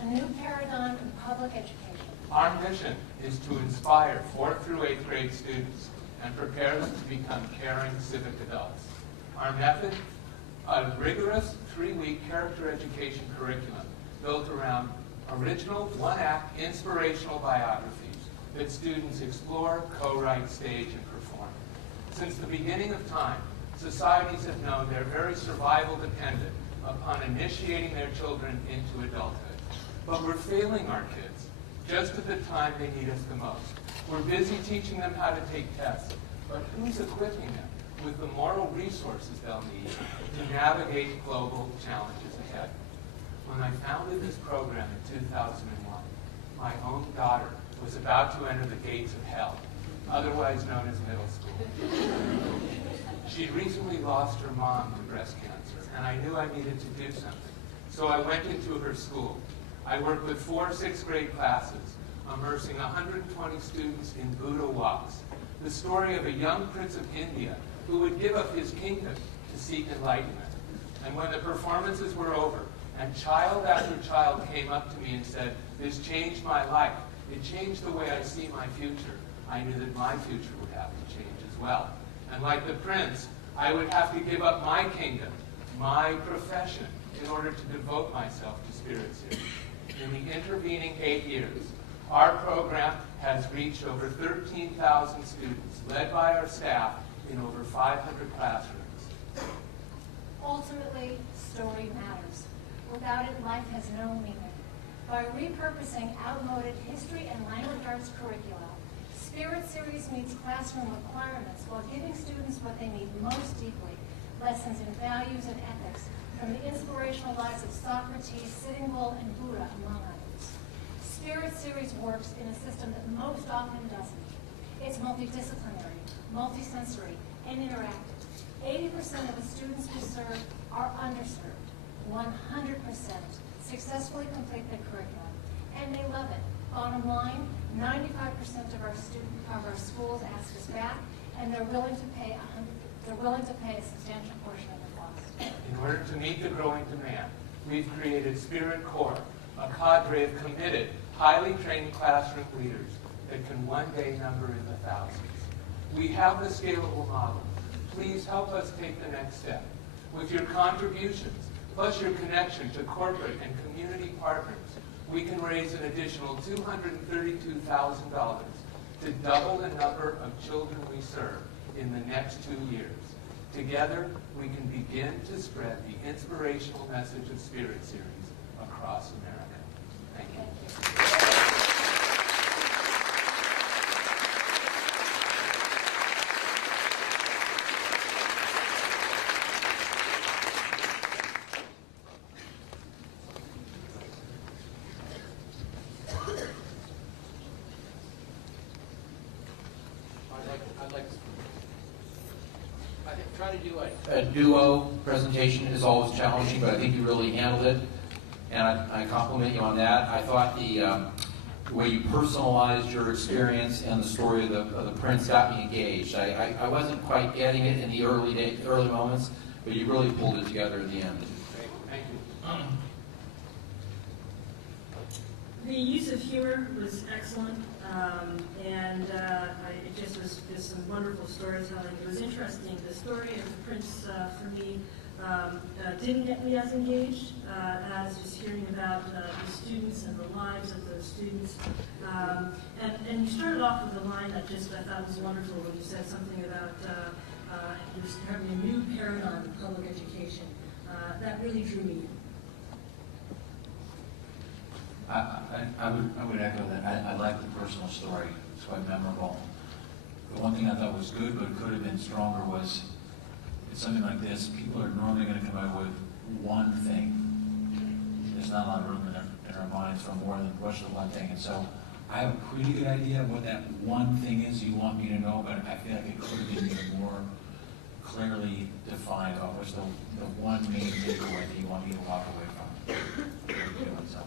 a new paradigm in public education. Our mission is to inspire 4th through 8th grade students and prepare them to become caring civic adults. Our method, a rigorous 3-week character education curriculum built around original, one-act, inspirational biographies that students explore, co-write, stage, and perform. Since the beginning of time, societies have known they're very survival dependent upon initiating their children into adulthood. But we're failing our kids just at the time they need us the most. We're busy teaching them how to take tests, but who's equipping them with the moral resources they'll need to navigate global challenges ahead? When I founded this program in 2001, my own daughter was about to enter the gates of hell, otherwise known as middle school. She'd recently lost her mom to breast cancer, and I knew I needed to do something. So I went into her school. I worked with 4 6th grade classes, immersing 120 students in Buddha walks, the story of a young prince of India who would give up his kingdom to seek enlightenment. And when the performances were over, and child after child came up to me and said, "This changed my life. It changed the way I see my future," I knew that my future would have to change as well. And like the prince, I would have to give up my kingdom, my profession, in order to devote myself to Spirit Series. In the intervening 8 years, our program has reached over 13,000 students, led by our staff in over 500 classrooms. Ultimately, story matters. Without it, life has no meaning. By repurposing outmoded history and language arts curricula, Spirit Series meets classroom requirements while giving students what they need most deeply, lessons in values and ethics from the inspirational lives of Socrates, Sitting Bull, and Buddha, among others. Spirit Series works in a system that most often doesn't. It's multidisciplinary, multisensory, and interactive. 80% of the students we serve are underserved. 100% successfully complete their curriculum, and they love it. Bottom line, 95% of our schools ask us back, and they're willing to pay a substantial portion of the cost. In order to meet the growing demand, we've created Spirit Corps, a cadre of committed, highly trained classroom leaders that can one day number in the thousands. We have the scalable model. Please help us take the next step. With your contributions, plus your connection to corporate and community partners, we can raise an additional $232,000 to double the number of children we serve in the next 2 years. Together, we can begin to spread the inspirational message of Spirit Series across America. Thank you. Trying to do a duo presentation is always challenging, but I think you really handled it, and I compliment you on that. I thought the way you personalized your experience and the story of the prince got me engaged. I wasn't quite getting it in the early moments, but you really pulled it together at the end. Great. Thank you. The use of humor was excellent, and it just was some wonderful storytelling. It was interesting. The story of the prince, for me, didn't get me as engaged as just hearing about the students and the lives of those students. And you started off with a line that I thought was wonderful when you said something about having a new paradigm in public education. That really drew me in. I would echo that. I like the personal story. It's quite memorable. The one thing I thought was good but could have been stronger was, it's something like this, people are normally going to come out with one thing. There's not a lot of room in our minds for more than what's the one thing. And so I have a pretty good idea of what that one thing is you want me to know, but I feel like it could have been even more clearly defined about what's the one main takeaway that you want me to walk away from. So